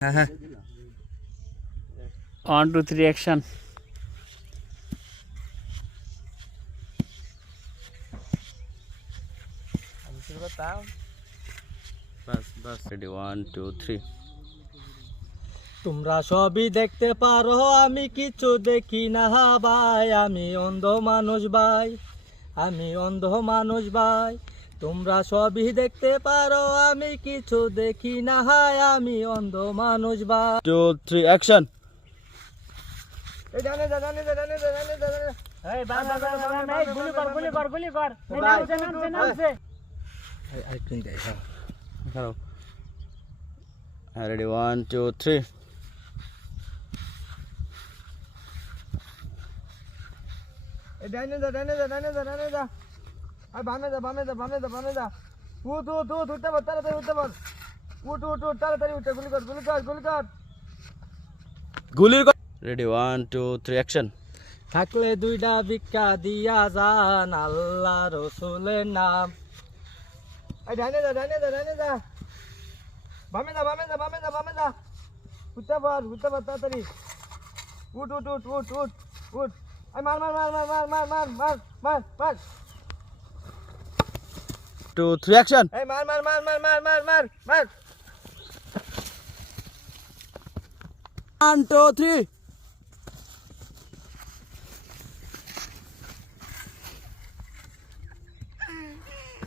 হ্যাঁ 1 2 3 অ্যাকশন। বাস রেডি 1 2 3। তোমরা সবই দেখতে পারো আমি কিছু দেখি না ভাই, আমি অন্ধ মানুষ ভাই, আমি অন্ধ মানুষ ভাই। তোমরা সবই দেখতে পারো আমি কিছু দেখি না হাই, আমি অন্ধ মানুষ ভাই। 2 3 অ্যাকশন। এই জানে জানে জানে জানে জানে এই বাবা বাবা এই গুলি কর গুলি কর গুলি কর। এই নামছে নামছে নামছে। আই কিন দেই হ্যাঁ খারাপ। রেডি 1 2 3। এই জানে জানে জানে জানে যা। আর বামে যা বামে যা বামে যা বামে যা। উঠ উঠ উঠ উঠতে পার তাড়াতাড়ি উঠতে পার। উঠ উঠ উঠ তাড়াতাড়ি উঠে গুলি কর গুলি কর গুলি কর। গুলির রেডি 1 2 3 অ্যাকশন। থাকলে দুইটা ভিক্ষা দিয়া যান আল্লাহ রসুলের নাম। এই ডাইনে যা ডাইনে যা ডাইনে যা। বামে যা বামে যা বামে যা বামে যা। উঠতে পার তাড়াতাড়ি। উঠ উঠ উঠ উঠ উঠ উঠ। এই মার মার মার মার মার মার মার মার মার মার। 2 3 অ্যাকশন। এই মার মার মার মার মার মার মার মার। 1 2 3।